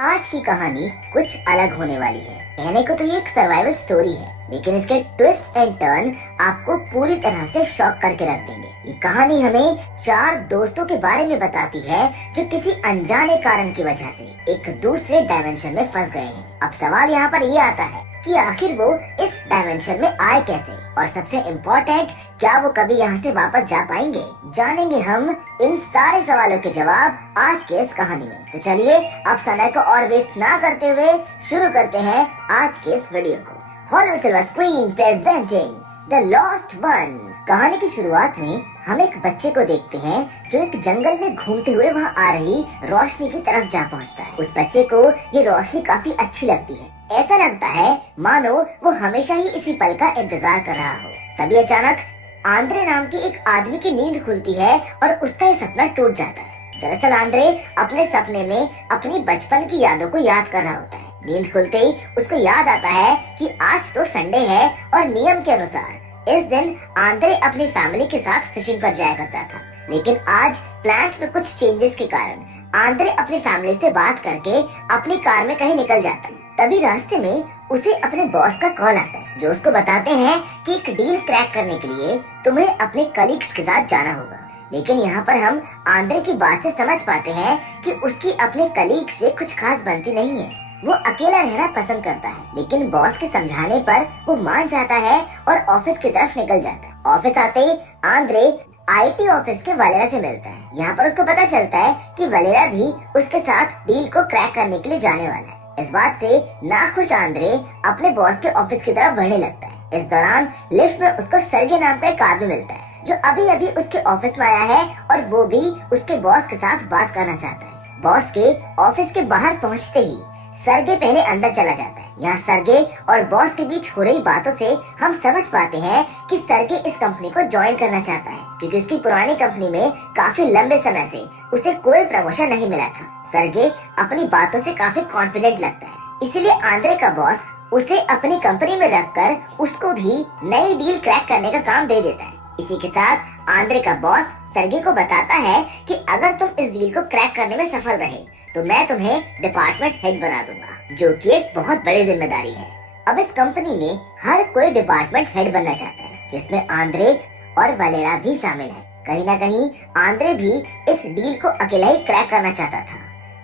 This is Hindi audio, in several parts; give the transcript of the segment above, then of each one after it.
आज की कहानी कुछ अलग होने वाली है। कहने को तो ये एक सर्वाइवल स्टोरी है, लेकिन इसके ट्विस्ट एंड टर्न आपको पूरी तरह से शॉक करके रख देंगे। ये कहानी हमें चार दोस्तों के बारे में बताती है जो किसी अनजाने कारण की वजह से एक दूसरे डायमेंशन में फंस गए हैं। अब सवाल यहाँ पर ये आता है कि आखिर वो इस डायमेंशन में आए कैसे, और सबसे इम्पोर्टेंट, क्या वो कभी यहाँ से वापस जा पाएंगे? जानेंगे हम इन सारे सवालों के जवाब आज के इस कहानी में। तो चलिए अब समय को और वेस्ट ना करते हुए शुरू करते हैं आज के इस वीडियो को। Hollywood silver screen presenting the lost ones. कहानी की शुरुआत में हम एक बच्चे को देखते हैं जो एक जंगल में घूमते हुए वहाँ आ रही रोशनी की तरफ जा पहुँचता है। उस बच्चे को ये रोशनी काफी अच्छी लगती है। ऐसा लगता है मानो वो हमेशा ही इसी पल का इंतजार कर रहा हो। तभी अचानक आंद्रे नाम के एक आदमी की नींद खुलती है और उसका ये सपना टूट जाता है। दरअसल आंद्रे अपने सपने में अपनी बचपन की यादों को याद कर रहा होता है। नींद खुलते ही उसको याद आता है कि आज तो संडे है और नियम के अनुसार इस दिन आंद्रे अपनी फैमिली के साथ फिशिंग पर जाया करता था। लेकिन आज प्लान्स में कुछ चेंजेस के कारण आंद्रे अपनी फैमिली से बात करके अपनी कार में कहीं निकल जाता है। तभी रास्ते में उसे अपने बॉस का कॉल आता है जो उसको बताते हैं कि एक डील क्रैक करने के लिए तुम्हें अपने कलीग्स के साथ जाना होगा। लेकिन यहाँ पर हम आंद्रे की बात से समझ पाते हैं कि उसकी अपने कलीग से कुछ खास बनती नहीं है। वो अकेला रहना पसंद करता है, लेकिन बॉस के समझाने पर वो मान जाता है और ऑफिस की तरफ निकल जाता है। ऑफिस आते ही आंद्रे आईटी ऑफिस के वलेरा से मिलता है। यहाँ पर उसको पता चलता है कि वलेरा भी उसके साथ डील को क्रैक करने के लिए जाने वाला है। इस बात से नाखुश आंद्रे अपने बॉस के ऑफिस की तरफ बढ़ने लगता है। इस दौरान लिफ्ट में उसको सर्गे नाम का एक आदमी मिलता है जो अभी अभी उसके ऑफिस में आया है और वो भी उसके बॉस के साथ बात करना चाहता है। बॉस के ऑफिस के बाहर पहुंचते ही सर्गे पहले अंदर चला जाता है। यहाँ सर्गे और बॉस के बीच हो रही बातों से हम समझ पाते हैं कि सर्गे इस कंपनी को ज्वाइन करना चाहता है, क्योंकि उसकी पुरानी कंपनी में काफी लंबे समय से उसे कोई प्रमोशन नहीं मिला था। सर्गे अपनी बातों से काफी कॉन्फिडेंट लगता है, इसीलिए आंद्रे का बॉस उसे अपनी कंपनी में रखकर उसको भी नई डील क्रैक करने का काम दे देता है। इसी के साथ आंद्रे का बॉस सर्गे को बताता है कि अगर तुम इस डील को क्रैक करने में सफल रहे तो मैं तुम्हें डिपार्टमेंट हेड बना दूंगा, जो कि एक बहुत बड़ी जिम्मेदारी है। अब इस कंपनी में हर कोई डिपार्टमेंट हेड बनना चाहता है, जिसमें आंद्रे और वलेरा भी शामिल है। कहीं ना कहीं आंद्रे भी इस डील को अकेला ही क्रैक करना चाहता था,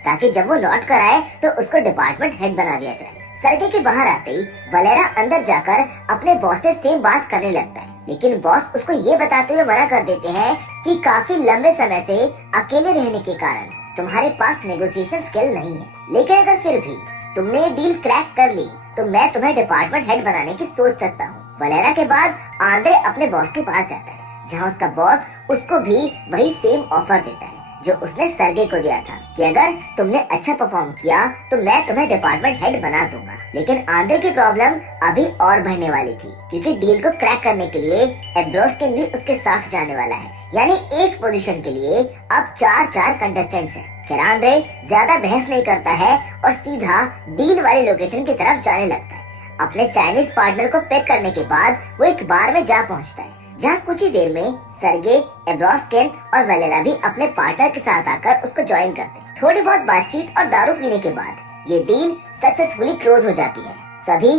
ताकि जब वो लौट कर आए तो उसको डिपार्टमेंट हेड बना दिया जाए। सर्गे के बाहर आते ही वलेरा अंदर जाकर अपने बॉस से सेम बात करने लगता है, लेकिन बॉस उसको ये बताते हुए मना कर देते हैं कि काफी लंबे समय से अकेले रहने के कारण तुम्हारे पास नेगोशिएशन स्किल नहीं है। लेकिन अगर फिर भी तुमने ये डील क्रैक कर ली तो मैं तुम्हें डिपार्टमेंट हेड बनाने की सोच सकता हूँ। वलेरा के बाद आंद्रे अपने बॉस के पास जाता है, जहाँ उसका बॉस उसको भी वही सेम ऑफर देता है जो उसने सर्गे को दिया था कि अगर तुमने अच्छा परफॉर्म किया तो मैं तुम्हें डिपार्टमेंट हेड बना दूंगा। लेकिन आंद्रे की प्रॉब्लम अभी और बढ़ने वाली थी, क्योंकि डील को क्रैक करने के लिए एब्रोस्किन भी उसके साथ जाने वाला है। यानी एक पोजीशन के लिए अब चार कंटेस्टेंट्स हैं। फिर आंद्रे ज्यादा बहस नहीं करता है और सीधा डील वाली लोकेशन की तरफ जाने लगता है। अपने चाइनीज पार्टनर को पिक करने के बाद वो एक बार में जा पहुंचता है, जहाँ कुछ ही देर में सर्गे, एब्रोस्किन और वलेरा भी अपने पार्टनर के साथ आकर उसको ज्वाइन करते हैं। थोड़ी बहुत बातचीत और दारू पीने के बाद ये डील सक्सेसफुली क्लोज हो जाती है। सभी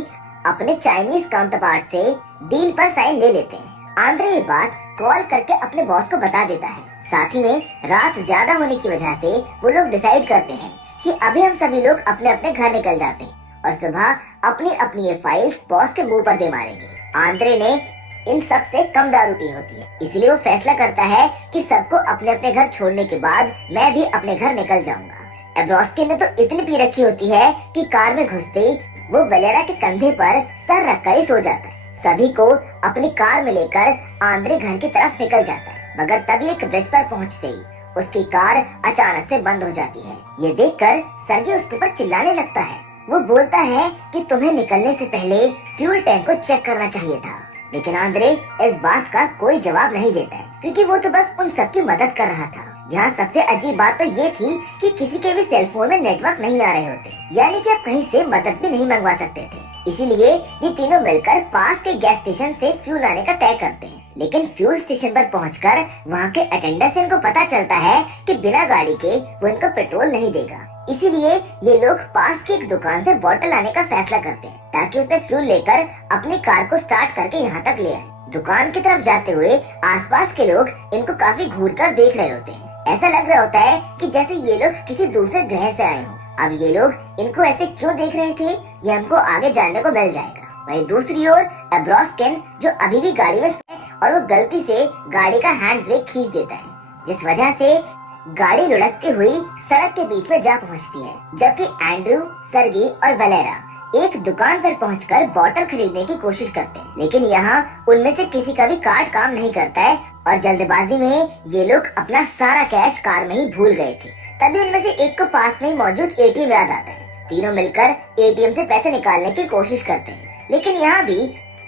अपने चाइनीज काउंटरपार्ट से डील पर साइन ले लेते हैं। आंद्रे ये बात कॉल करके अपने बॉस को बता देता है। साथ ही में रात ज्यादा होने की वजह से वो लोग डिसाइड करते हैं कि अभी हम सभी लोग अपने अपने घर निकल जाते हैं और सुबह अपनी अपनी ये फाइल्स बॉस के मुंह पर दे मारेंगे। आंद्रे ने इन सब से कम दारू पी होती है, इसलिए वो फैसला करता है कि सबको अपने अपने घर छोड़ने के बाद मैं भी अपने घर निकल जाऊंगा। एब्रोस्किन ने तो इतनी पी रखी होती है कि कार में घुसते ही वो वलेरा के कंधे पर सर रखकर ही सो जाता है। सभी को अपनी कार में लेकर आंद्रे घर की तरफ निकल जाता है, मगर तभी एक ब्रिज पर पहुंचते ही उसकी कार अचानक से बंद हो जाती है। ये देखकर सर्गे उसके ऊपर चिल्लाने लगता है। वो बोलता है कि तुम्हें निकलने से पहले फ्यूल टैंक को चेक करना चाहिए था। लेकिन आंद्रे इस बात का कोई जवाब नहीं देता है, क्योंकि वो तो बस उन सबकी मदद कर रहा था। यहाँ सबसे अजीब बात तो ये थी कि किसी के भी सेलफोन में नेटवर्क नहीं आ रहे होते, यानी कि आप कहीं से मदद भी नहीं मंगवा सकते थे। इसीलिए ये तीनों मिलकर पास के गैस स्टेशन से फ्यूल लाने का तय करते हैं। लेकिन फ्यूल स्टेशन पर पहुंचकर वहाँ के अटेंडर से इनको पता चलता है कि बिना गाड़ी के वो इनको पेट्रोल नहीं देगा। इसीलिए ये लोग पास की एक दुकान से बॉटल लाने का फैसला करते हैं ताकि उसमें फ्यूल लेकर अपनी कार को स्टार्ट करके यहाँ तक ले आए। दुकान की तरफ जाते हुए आसपास के लोग इनको काफी घूर कर देख रहे होते हैं। ऐसा लग रहा होता है कि जैसे ये लोग किसी दूसरे ग्रह से आए हों। अब ये लोग इनको ऐसे क्यों देख रहे थे ये हमको आगे जानने को मिल जाएगा। वहीं दूसरी ओर एब्रोस्किन जो अभी भी गाड़ी में है और वो गलती से गाड़ी का हैंड ब्रेक खींच देता है, जिस वजह से गाड़ी लुढ़कती हुई सड़क के बीच में जा पहुंचती है। जबकि एंड्रू, सर्गी और वलेरा एक दुकान पर पहुंचकर बॉटल खरीदने की कोशिश करते हैं, लेकिन यहाँ उनमें से किसी का भी कार्ड काम नहीं करता है और जल्दबाजी में ये लोग अपना सारा कैश कार में ही भूल गए थे। तभी उनमें से एक को पास में ही मौजूद एटीएम याद आता है। तीनों मिलकर एटीएम से पैसे निकालने की कोशिश करते हैं, लेकिन यहाँ भी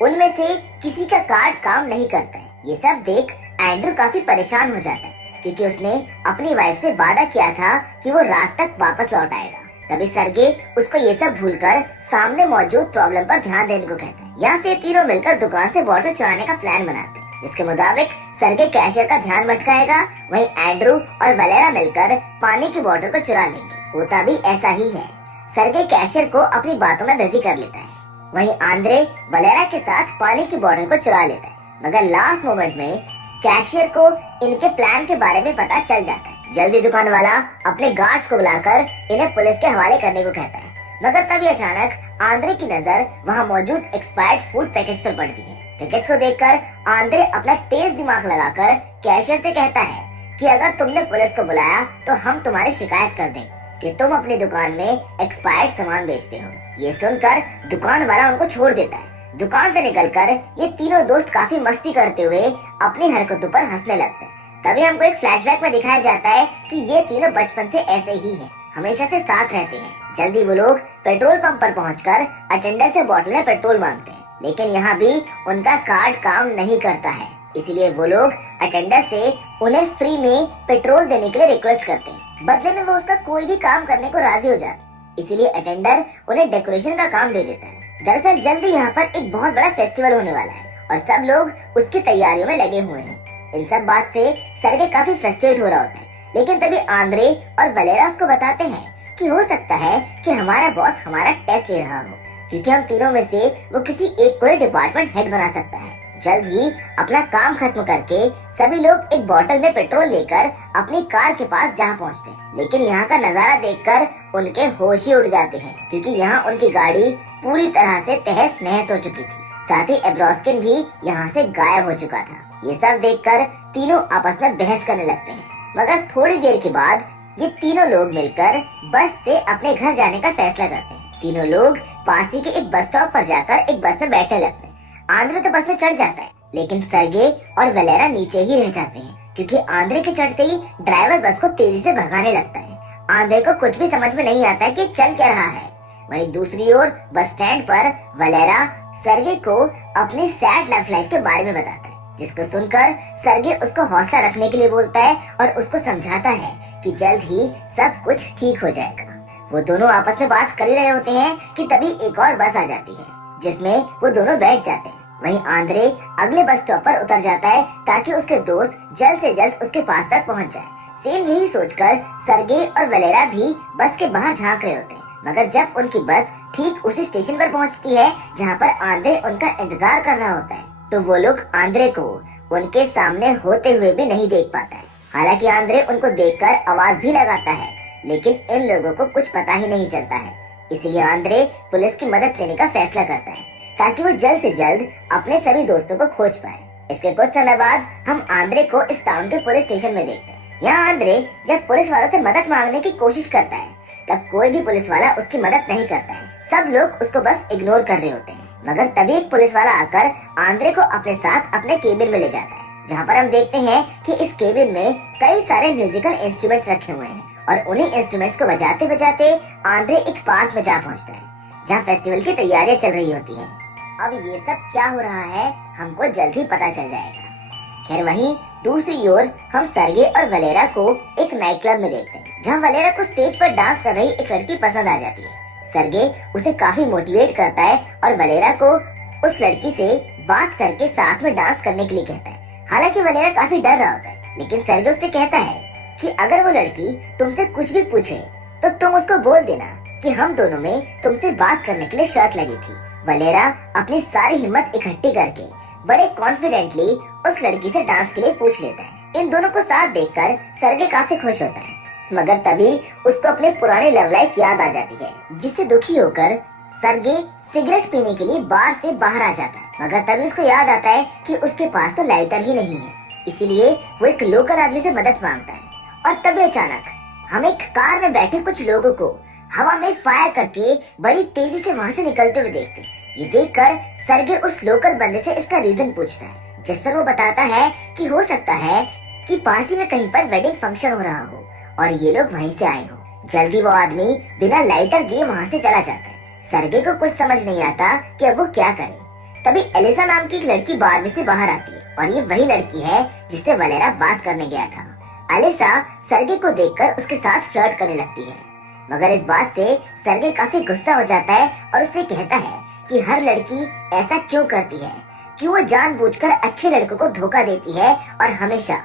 उनमें से किसी का कार्ड काम नहीं करता है। ये सब देख एंड्रू काफी परेशान हो जाता है क्योंकि उसने अपनी वाइफ से वादा किया था कि वो रात तक वापस लौट आएगा। तभी सर्गे उसको ये सब भूलकर सामने मौजूद प्रॉब्लम पर ध्यान देने को कहते हैं। यहाँ से तीनों मिलकर दुकान से बॉटल चुराने का प्लान बनाते हैं, जिसके मुताबिक सर्गे कैशियर का ध्यान भटकाएगा, वहीं एंड्रू और वलेरा मिलकर पानी की बोतल को चुरा लेंगे। होता भी ऐसा ही है। सर्गे कैशियर को अपनी बातों में बिजी कर लेता है, वहीं आंद्रे वलेरा के साथ पानी की बोतल को चुरा लेता है। मगर लास्ट मोमेंट में कैशियर को इनके प्लान के बारे में पता चल जाता है। जल्दी दुकान वाला अपने गार्ड्स को बुलाकर इन्हें पुलिस के हवाले करने को कहता है। मगर तभी अचानक आंद्रे की नजर वहाँ मौजूद एक्सपायर्ड फूड पैकेट्स पर पड़ती है। पैकेट्स को देखकर आंद्रे अपना तेज दिमाग लगाकर कैशियर से कहता है कि अगर तुमने पुलिस को बुलाया तो हम तुम्हारी शिकायत कर दें कि तुम अपनी दुकान में एक्सपायर्ड सामान बेचते हो। ये सुनकर दुकान वाला उनको छोड़ देता है। दुकान से निकलकर ये तीनों दोस्त काफी मस्ती करते हुए अपनी हरकतों पर हंसने लगते हैं। तभी हमको एक फ्लैशबैक में दिखाया जाता है कि ये तीनों बचपन से ऐसे ही हैं, हमेशा से साथ रहते हैं। जल्दी वो लोग पेट्रोल पंप पर पहुंचकर अटेंडर से बोतल में पेट्रोल मांगते हैं, लेकिन यहाँ भी उनका कार्ड काम नहीं करता है। इसीलिए वो लोग अटेंडर से उन्हें फ्री में पेट्रोल देने के लिए रिक्वेस्ट करते हैं। बदले में वो उसका कोई भी काम करने को राजी हो जाता है। इसीलिए अटेंडर उन्हें डेकोरेशन का काम दे देता है। दरअसल जल्दी यहाँ पर एक बहुत बड़ा फेस्टिवल होने वाला है और सब लोग उसकी तैयारियों में लगे हुए हैं। इन सब बात से सर्गे काफी फ्रस्ट्रेट हो रहा होता है, लेकिन तभी आंद्रे और वलेरा उसको बताते हैं कि हो सकता है कि हमारा बॉस हमारा टेस्ट ले रहा हो, क्योंकि हम तीनों में से वो किसी एक को ही डिपार्टमेंट हेड बना सकता है। जल्द ही अपना काम खत्म करके सभी लोग एक बोतल में पेट्रोल लेकर अपनी कार के पास जा पहुंचते हैं, लेकिन यहाँ का नजारा देखकर उनके होश ही उड़ जाते हैं, क्योंकि यहाँ उनकी गाड़ी पूरी तरह से तहस नहस हो चुकी थी। साथ ही एब्रोस्किन भी यहाँ से गायब हो चुका था। ये सब देखकर तीनों आपस में बहस करने लगते हैं, मगर थोड़ी देर के बाद ये तीनों लोग मिलकर बस से अपने घर जाने का फैसला करते हैं। तीनों लोग पास ही के एक बस स्टॉप पर जाकर एक बस में बैठने लगते हैं। आंद्रे तो बस में चढ़ जाता है, लेकिन सर्गे और वलेरा नीचे ही रह जाते हैं, क्योंकि आंद्रे के चढ़ते ही ड्राइवर बस को तेजी से भगाने लगता है। आंद्रे को कुछ भी समझ में नहीं आता है कि चल क्या रहा है। वहीं दूसरी ओर बस स्टैंड पर वलेरा सर्गे को अपनी सैड लव लाइफ के बारे में बताता है, जिसको सुनकर सर्गे उसको हौसला रखने के लिए बोलता है और उसको समझाता है कि जल्द ही सब कुछ ठीक हो जाएगा। वो दोनों आपस में बात कर ही रहे होते हैं कि तभी एक और बस आ जाती है, जिसमें वो दोनों बैठ जाते हैं। वहीं आंद्रे अगले बस स्टॉप पर उतर जाता है ताकि उसके दोस्त जल्द से जल्द उसके पास तक पहुंच जाए। सेम यही सोचकर सर्गे और वलेरा भी बस के बाहर झांक रहे होते हैं, मगर जब उनकी बस ठीक उसी स्टेशन पर पहुंचती है जहां पर आंद्रे उनका इंतजार कर रहा होता है, तो वो लोग आंद्रे को उनके सामने होते हुए भी नहीं देख पाता है। हालांकि आंद्रे उनको देखकर आवाज भी लगाता है, लेकिन इन लोगों को कुछ पता ही नहीं चलता है। इसलिए आंद्रे पुलिस की मदद लेने का फैसला करता है ताकि वो जल्द से जल्द अपने सभी दोस्तों को खोज पाए। इसके कुछ समय बाद हम आंद्रे को इस टाउन के पुलिस स्टेशन में देखते हैं। यहाँ आंद्रे जब पुलिस वालों से मदद मांगने की कोशिश करता है, तब कोई भी पुलिस वाला उसकी मदद नहीं करता है। सब लोग उसको बस इग्नोर कर रहे होते हैं। मगर तभी एक पुलिस वाला आकर आंद्रे को अपने साथ अपने केबिन में ले जाता है, जहाँ पर हम देखते हैं कि इस केबिन में कई सारे म्यूजिकल इंस्ट्रूमेंट्स रखे हुए हैं और उन्हीं इंस्ट्रूमेंट्स को बजाते बजाते आंद्रे एक पार्क में जा पहुँचता है, जहाँ फेस्टिवल की तैयारियां चल रही होती हैं। अब ये सब क्या हो रहा है हमको जल्द ही पता चल जाएगा। खैर वहीं दूसरी ओर हम सर्गे और वलेरा को एक नाइट क्लब में देखते हैं, जहाँ वलेरा को स्टेज पर डांस कर रही एक लड़की पसंद आ जाती है। सर्गे उसे काफी मोटिवेट करता है और वलेरा को उस लड़की से बात करके साथ में डांस करने के लिए कहता है। हालांकि वलेरा काफी डर रहा होता है, लेकिन सर्गे उससे कहता है कि अगर वो लड़की तुमसे कुछ भी पूछे तो तुम उसको बोल देना कि हम दोनों में तुमसे बात करने के लिए शर्त लगी थी। वलेरा अपनी सारी हिम्मत इकट्ठी करके बड़े कॉन्फिडेंटली उस लड़की से डांस के लिए पूछ लेता है। इन दोनों को साथ देखकर सर्गे काफी खुश होता है, मगर तभी उसको अपने पुराने लव लाइफ याद आ जाती है, जिससे दुखी होकर सर्गे सिगरेट पीने के लिए बार से बाहर आ जाता है। मगर तभी उसको याद आता है कि उसके पास तो लाइटर ही नहीं है, इसीलिए वो एक लोकल आदमी से मदद मांगता है। और तभी अचानक हम एक कार में बैठे कुछ लोगों को हवा में फायर करके बड़ी तेजी से वहाँ से निकलते हुए देखते हैं। ये देखकर सर्गे उस लोकल बंदे से इसका रीजन पूछता है, जिस पर वो बताता है कि हो सकता है कि पास ही में कहीं पर वेडिंग फंक्शन हो रहा हो और ये लोग वहीं से आए हो। जल्दी वो आदमी बिना लाइटर दिए वहाँ से चला जाता है। सर्गे को कुछ समझ नहीं आता कि अब वो क्या करे। तभी एलिसा नाम की एक लड़की बार में से बाहर आती है और ये वही लड़की है जिससे वलेरा बात करने गया था। एलिसा सर्गे को देखकर उसके साथ फ्लर्ट करने लगती है, मगर इस बात से सर्गे काफी गुस्सा हो जाता है और उससे कहता है कि हर लड़की ऐसा क्यों करती है, क्यों वो जानबूझकर अच्छे लड़कों को धोखा देती है और हमेशा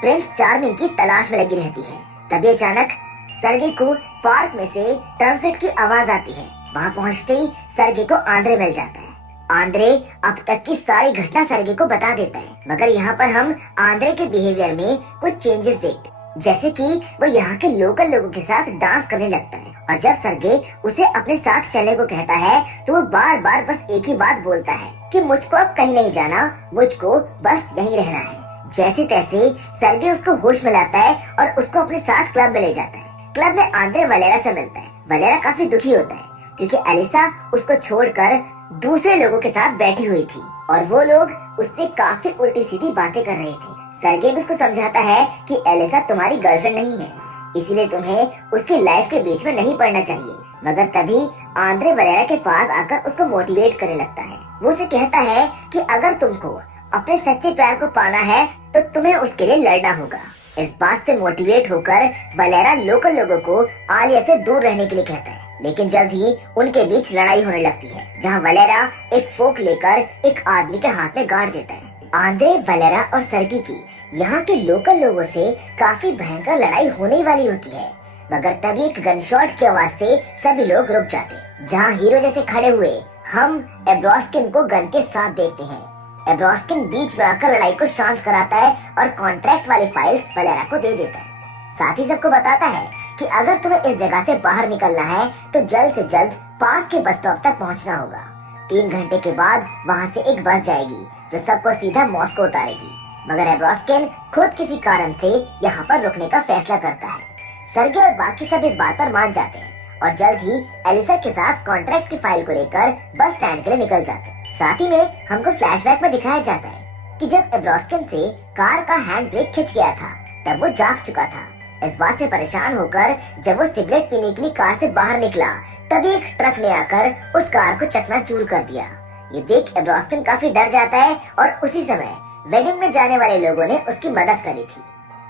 प्रिंस चार्मिंग की तलाश में लगी रहती है। तभी अचानक सर्गे को पार्क में से ट्रम्पेट की आवाज आती है। वहाँ पहुँचते ही सर्गे को आंद्रे मिल जाता है। आंद्रे अब तक की सारी घटना सर्गे को बता देता है, मगर यहाँ पर हम आंद्रे के बिहेवियर में कुछ चेंजेस देखते हैं, जैसे कि वो यहाँ के लोकल लोगों के साथ डांस करने लगता है। और जब सर्गे उसे अपने साथ चलने को कहता है तो वो बार बार बस एक ही बात बोलता है कि मुझको अब कहीं नहीं जाना, मुझको बस यहीं रहना है। जैसे तैसे सर्गे उसको होश में लाता है और उसको अपने साथ क्लब में ले जाता है। क्लब में आंद्रे वलेरा से मिलता है। वलेरा काफी दुखी होता है क्योंकि एलिसा उसको छोड़कर दूसरे लोगों के साथ बैठी हुई थी और वो लोग उससे काफी उल्टी सीधी बातें कर रहे थे। सर्गे भी उसको समझाता है कि एलिसा तुम्हारी गर्लफ्रेंड नहीं है, इसीलिए तुम्हें उसकी लाइफ के बीच में नहीं पड़ना चाहिए। मगर तभी आंद्रे वलेरा के पास आकर उसको मोटिवेट करने लगता है। वो उसे कहता है कि अगर तुमको अपने सच्चे प्यार को पाना है तो तुम्हें उसके लिए लड़ना होगा। इस बात से मोटिवेट होकर वलेरा लोकल लोगों को आलिया से दूर रहने के लिए कहता है, लेकिन जल्द ही उनके बीच लड़ाई होने लगती है, जहां वलेरा एक फोक लेकर एक आदमी के हाथ में गाड़ देता है। आंद्रे, वलेरा और सर्गी की यहाँ के लोकल लोगों से काफी भयंकर लड़ाई होने वाली होती है, मगर तभी एक गनशॉट की आवाज से सभी लोग रुक जाते हैं। जहाँ हीरो जैसे खड़े हुए हम एब्रोस्किन को गन के साथ देखते हैं। एब्रोस्किन बीच में आकर लड़ाई को शांत कराता है और कॉन्ट्रैक्ट वाली फाइल्स वलेरा को दे देता है। साथ ही सबको बताता है कि अगर तुम्हें इस जगह से बाहर निकलना है तो जल्द से जल्द पास के बस स्टॉप तक पहुंचना होगा। 3 घंटे के बाद वहां से एक बस जाएगी जो सबको सीधा मॉस्को उतारेगी। मगर एब्रोस्किन खुद किसी कारण से यहाँ पर रुकने का फैसला करता है। सर्गे और बाकी सब इस बात पर मान जाते हैं और जल्द ही एलिसा के साथ कॉन्ट्रैक्ट की फाइल को लेकर बस स्टैंड के लिए निकल जाते हैं। साथ ही में हमको फ्लैशबैक में दिखाया जाता है कि जब एब्रोस्किन से कार का हैंड ब्रेक खिंच गया था तब वो जाग चुका था। इस बात से परेशान होकर जब वो सिगरेट पीने के लिए कार से बाहर निकला तभी एक ट्रक ने आकर उस कार को चकनाचूर कर दिया। ये देख एब्रोस्किन काफी डर जाता है और उसी समय वेडिंग में जाने वाले लोगों ने उसकी मदद करी थी।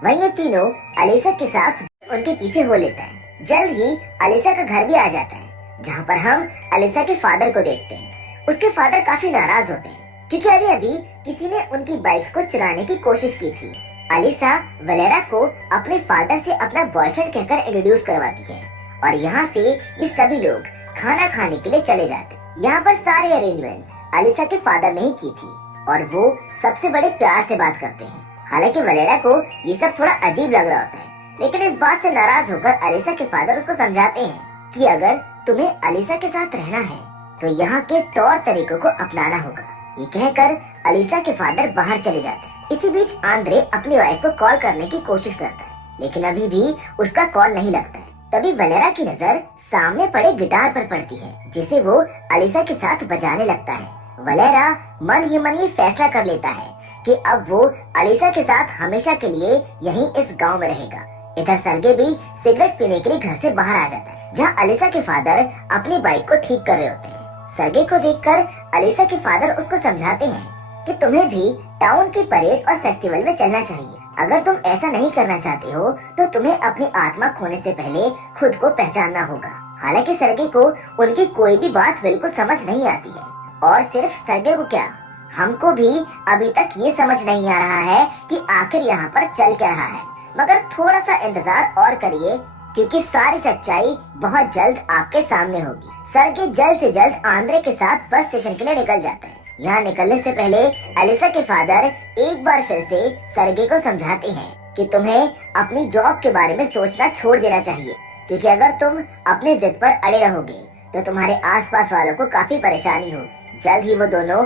वहीं ये तीनों एलिसा के साथ उनके पीछे हो लेता है। जल्द ही एलिसा का घर भी आ जाता है, जहाँ पर हम एलिसा के फादर को देखते हैं। उसके फादर काफी नाराज होते हैं क्योंकि अभी अभी किसी ने उनकी बाइक को चुराने की कोशिश की थी। एलिसा वलेरा को अपने फादर से अपना बॉयफ्रेंड कहकर इंट्रोड्यूस करवाती है और यहाँ से ये सभी लोग खाना खाने के लिए चले जाते हैं। यहाँ पर सारे अरेंजमेंट्स एलिसा के फादर ने ही की थी और वो सबसे बड़े प्यार से बात करते हैं। हालांकि वलेरा को ये सब थोड़ा अजीब लग रहा होता है, लेकिन इस बात से नाराज होकर एलिसा के फादर उसको समझाते हैं कि अगर तुम्हें एलिसा के साथ रहना है तो यहाँ के तौर तरीकों को अपनाना होगा। ये कहकर एलिसा के फादर बाहर चले जाते हैं। इसी बीच आंद्रे अपनी वाइफ को कॉल करने की कोशिश करता है, लेकिन अभी भी उसका कॉल नहीं लगता है। तभी वलेरा की नजर सामने पड़े गिटार पर पड़ती है, जिसे वो एलिसा के साथ बजाने लगता है। वलेरा मन ही मन ये फैसला कर लेता है कि अब वो एलिसा के साथ हमेशा के लिए यहीं इस गांव में रहेगा। इधर सर्गे भी सिगरेट पीने के लिए घर से बाहर आ जाता है, जहाँ एलिसा के फादर अपनी बाइक को ठीक कर रहे होते हैं। सर्गे को देखकर एलिसा के फादर उसको समझाते हैं कि तुम्हें भी टाउन की परेड और फेस्टिवल में चलना चाहिए। अगर तुम ऐसा नहीं करना चाहते हो तो तुम्हें अपनी आत्मा खोने से पहले खुद को पहचानना होगा। हालांकि सर्गे को उनकी कोई भी बात बिल्कुल समझ नहीं आती है, और सिर्फ सर्गे को क्या, हमको भी अभी तक ये समझ नहीं आ रहा है कि आखिर यहाँ पर चल क्या रहा है। मगर थोड़ा सा इंतजार और करिए, क्योंकि सारी सच्चाई बहुत जल्द आपके सामने होगी। सर्गे जल्द से जल्द आंद्रे के साथ बस स्टेशन के लिए निकल जाता है। यहाँ निकलने से पहले अलीसा के फादर एक बार फिर से सर्गे को समझाते हैं कि तुम्हें अपनी जॉब के बारे में सोचना छोड़ देना चाहिए, क्योंकि अगर तुम अपनी जिद पर अड़े रहोगे तो तुम्हारे आसपास वालों को काफी परेशानी होगी। जल्द ही वो दोनों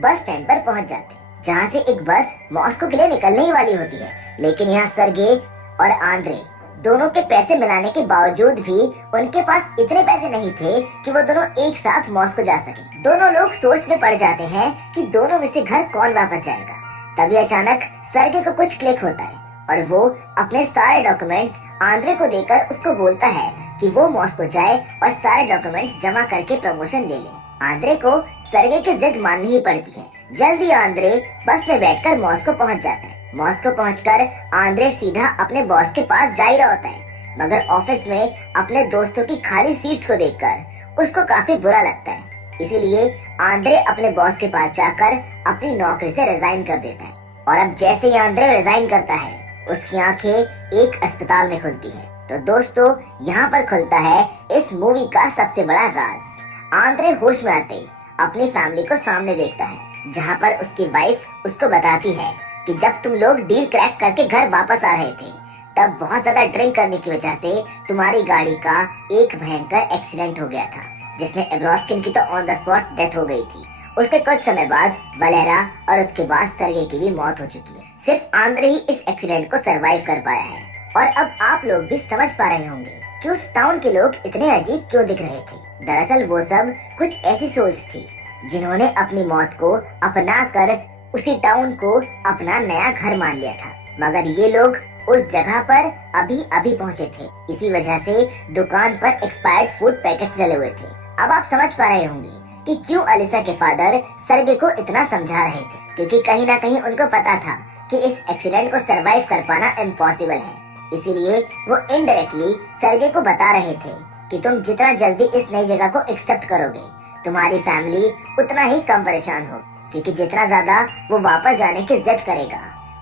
बस स्टैंड पर पहुंच जाते हैं, जहाँ से एक बस मॉस्को के लिए निकलने ही वाली होती है। लेकिन यहाँ सर्गे और आंद्रे दोनों के पैसे मिलाने के बावजूद भी उनके पास इतने पैसे नहीं थे कि वो दोनों एक साथ मॉस्को जा सके। दोनों लोग सोच में पड़ जाते हैं कि दोनों में से घर कौन वापस जाएगा। तभी अचानक सर्गे को कुछ क्लिक होता है और वो अपने सारे डॉक्यूमेंट्स आंद्रे को देकर उसको बोलता है कि वो मॉस्को जाए और सारे डॉक्यूमेंट्स जमा करके प्रमोशन ले ले। आंद्रे को सर्गे की जिद माननी ही पड़ती है। जल्दी आंद्रे बस में बैठकर मॉस्को पहुंच जाता है। मॉस्को पहुंचकर आंद्रे सीधा अपने बॉस के पास जा ही रहा होता है, मगर ऑफिस में अपने दोस्तों की खाली सीट्स को देखकर उसको काफी बुरा लगता है। इसीलिए आंद्रे अपने बॉस के पास जाकर अपनी नौकरी से रिजाइन कर देता है। और अब जैसे ही आंद्रे रिजाइन करता है, उसकी आंखें एक अस्पताल में खुलती है। तो दोस्तों, यहाँ पर खुलता है इस मूवी का सबसे बड़ा राज। आंद्रे होश में आते ही अपनी फैमिली को सामने देखता है, जहाँ पर उसकी वाइफ उसको बताती है कि जब तुम लोग डील क्रैक करके घर वापस आ रहे थे, तब बहुत ज्यादा ड्रिंक करने की वजह से तुम्हारी गाड़ी का एक भयंकर एक्सीडेंट हो गया था, जिसमें एब्रोस्किन की तो ऑन द स्पॉट डेथ हो गई थी। उसके कुछ समय बाद वलेरा और उसके बाद सर्गे की भी मौत हो चुकी है। सिर्फ आंद्रे ही इस एक्सीडेंट को सरवाइव कर पाया है। और अब आप लोग भी समझ पा रहे होंगे कि उस टाउन के लोग इतने अजीब क्यों दिख रहे थे। दरअसल वो सब कुछ ऐसी सोच थी जिन्होंने अपनी मौत को अपना कर उसी टाउन को अपना नया घर मान लिया था। मगर ये लोग उस जगह पर अभी अभी पहुंचे थे, इसी वजह से दुकान पर एक्सपायर्ड फूड पैकेट्स जले हुए थे। अब आप समझ पा रहे होंगे कि क्यों अलीसा के फादर सर्गे को इतना समझा रहे थे, क्योंकि कहीं ना कहीं उनको पता था कि इस एक्सीडेंट को सरवाइव कर पाना इम्पॉसिबल है। इसीलिए वो इनडायरेक्टली सर्गे को बता रहे थे कि तुम जितना जल्दी इस नई जगह को एक्सेप्ट करोगे, तुम्हारी फैमिली उतना ही कम परेशान हो, क्योंकि जितना ज्यादा वो वापस जाने की जिद करेगा,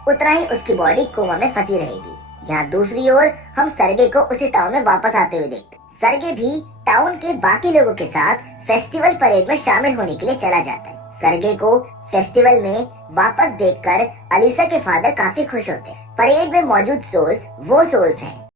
उतना ही उसकी बॉडी कोमा में फंसी रहेगी। यहाँ दूसरी ओर हम सर्गे को उसी टाउन में वापस आते हुए देखते। सर्गे भी टाउन के बाकी लोगों के साथ फेस्टिवल परेड में शामिल होने के लिए चला जाता है। सर्गे को फेस्टिवल में वापस देखकर अलीसा के फादर काफी खुश होते हैं। परेड में मौजूद सोल्स वो सोल्स हैं